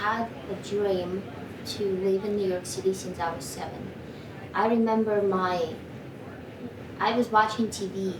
had a dream to live in New York City since I was 7. I remember I was watching TV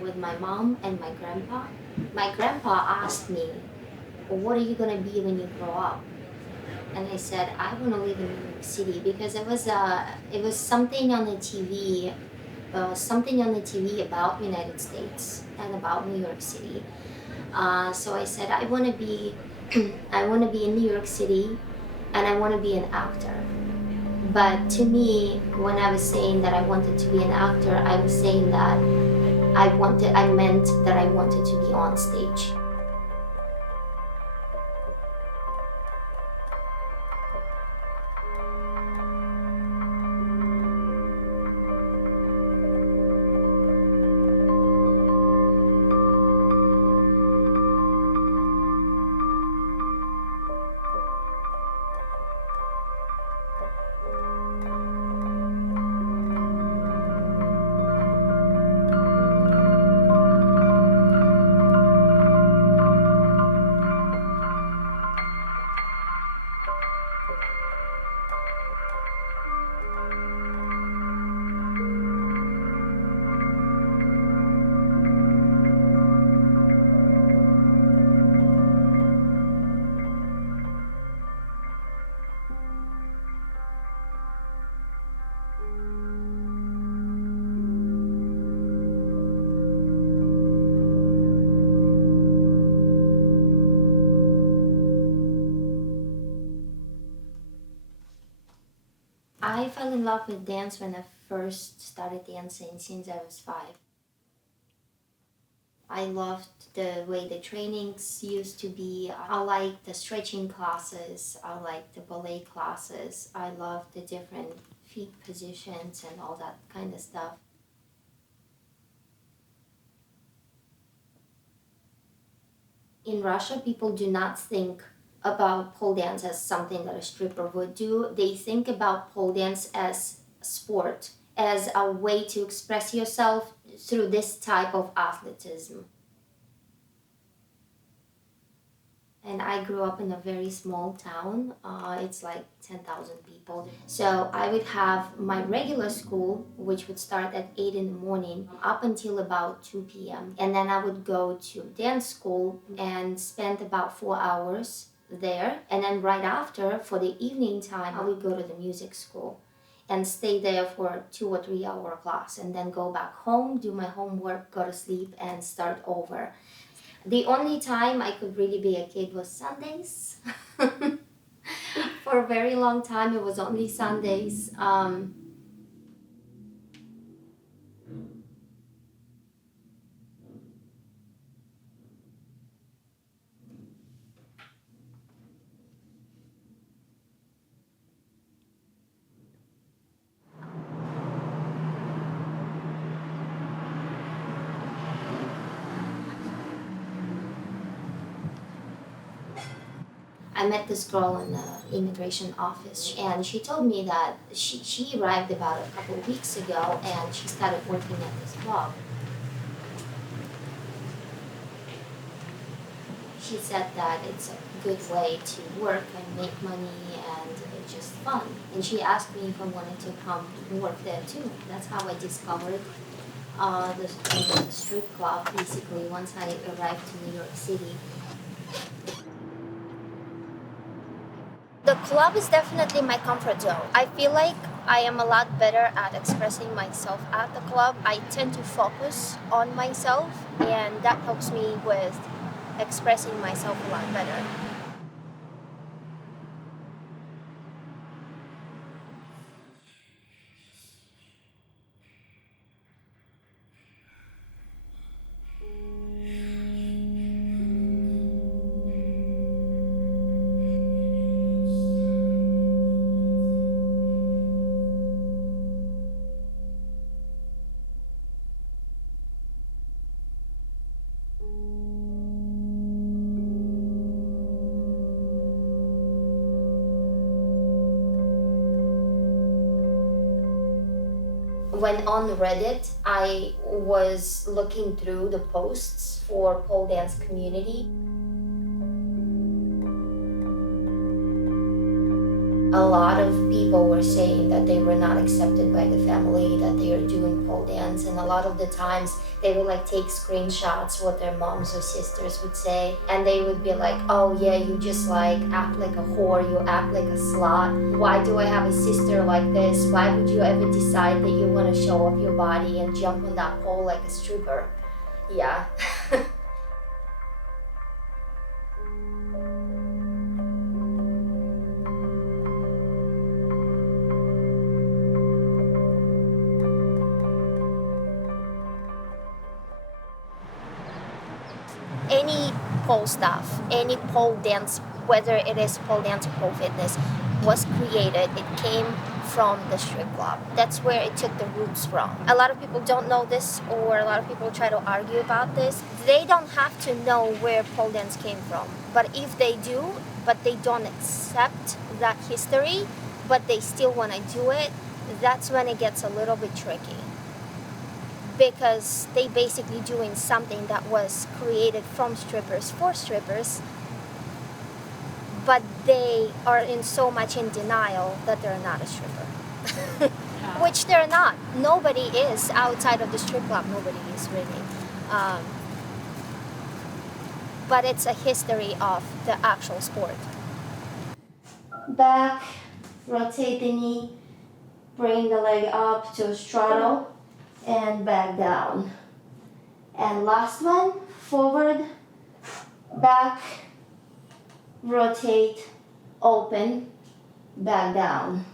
with my mom and my grandpa. My grandpa asked me, what are you going to be when you grow up? And I said, I want to live in New York City because it was something on the TV, about United States and about New York City. So I said, I want to be, I want to be in New York City, and I want to be an actor. But to me, when I was saying that I wanted to be an actor, I was saying that I meant that I wanted to be on stage. I fell in love with dance when I first started dancing since I was 5. I loved the way the trainings used to be. I liked the stretching classes. I liked the ballet classes. I loved the different feet positions and all that kind of stuff. In Russia, people do not think about pole dance as something that a stripper would do. They think about pole dance as sport, as a way to express yourself through this type of athleticism. And I grew up in a very small town. It's like 10,000 people. So I would have my regular school, which would start at 8 in the morning, up until about 2 p.m. And then I would go to dance school and spend about 4 hours there. And then right after, for the evening time, I would go to the music school and stay there for a 2 or 3 hour class, and then go back home, do my homework, go to sleep, and start over. The only time I could really be a kid was Sundays. For a very long time, it was only Sundays. I met this girl in the immigration office, and she told me that she arrived about a couple of weeks ago, and she started working at this club. She said that it's a good way to work and make money, and it's just fun. And she asked me if I wanted to come work there too. That's how I discovered the strip club, basically, once I arrived to New York City. The club is definitely my comfort zone. I feel like I am a lot better at expressing myself at the club. I tend to focus on myself, and that helps me with expressing myself a lot better. When on Reddit, I was looking through the posts for pole dance community. A lot of people were saying that they were not accepted by the family, that they are doing pole dance, and a lot of the times they would like take screenshots what their moms or sisters would say, and they would be like, oh yeah, you just like act like a whore, you act like a slut. Why do I have a sister like this? Why would you ever decide that you want to show off your body and jump on that pole like a stripper? Yeah. Any pole stuff, any pole dance, whether it is pole dance or pole fitness, was created, it came from the strip club. That's where it took the roots from. A lot of people don't know this, or a lot of people try to argue about this. They don't have to know where pole dance came from. But if they do, but they don't accept that history, but they still want to do it, that's when it gets a little bit tricky. Because they basically doing something that was created from strippers for strippers, but they are in so much in denial that they're not a stripper. Which they're not. Nobody is outside of the strip club. Nobody is really. But it's a history of the actual sport. Back, rotate the knee, bring the leg up to straddle, and back down. And last one, forward, back, rotate, open, back down.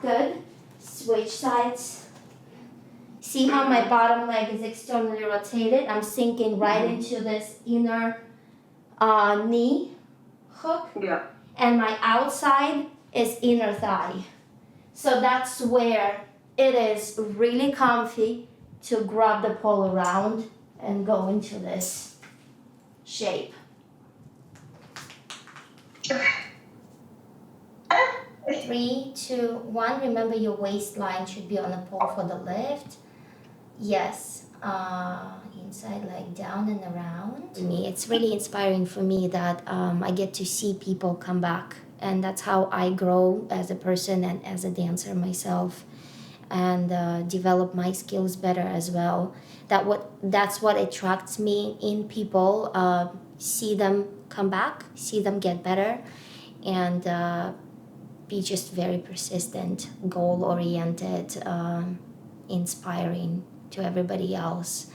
Good. Switch sides. See how my bottom leg is externally rotated? I'm sinking right into this inner knee hook. Yeah. And my outside is inner thigh. So that's where it is really comfy to grab the pole around and go into this shape. 3, 2, 1. Remember your waistline should be on the pole for the lift. Yes. Inside leg down and around. To me, it's really inspiring for me that I get to see people come back. And that's how I grow as a person and as a dancer myself. And develop my skills better as well. That's what attracts me in people. See them come back, see them get better, and be just very persistent, goal-oriented, inspiring to everybody else.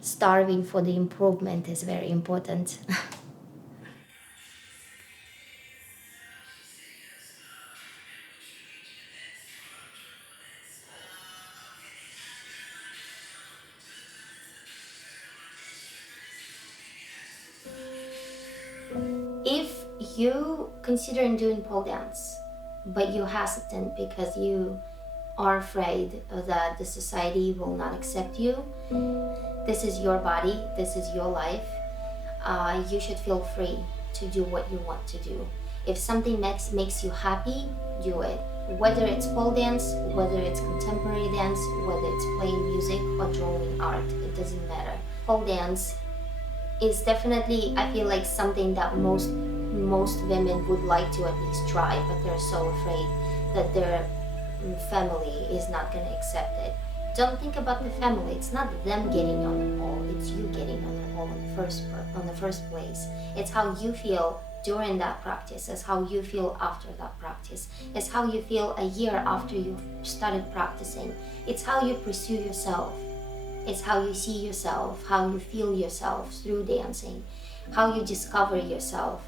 Starving for the improvement is very important. If you considering doing pole dance, but you're hesitant because you are afraid that the society will not accept you, this is your body, this is your life. You should feel free to do what you want to do. If something makes you happy, do it. Whether it's pole dance, whether it's contemporary dance, whether it's playing music or drawing art, it doesn't matter. Pole dance is definitely, I feel like, something that most women would like to at least try, but they're so afraid that their family is not going to accept it. Don't think about the family. It's not them getting on the pole, it's you getting on the pole in the first place. It's how you feel during that practice, it's how you feel after that practice, it's how you feel a year after you've started practicing. It's how you pursue yourself. It's how you see yourself, how you feel yourself through dancing, how you discover yourself.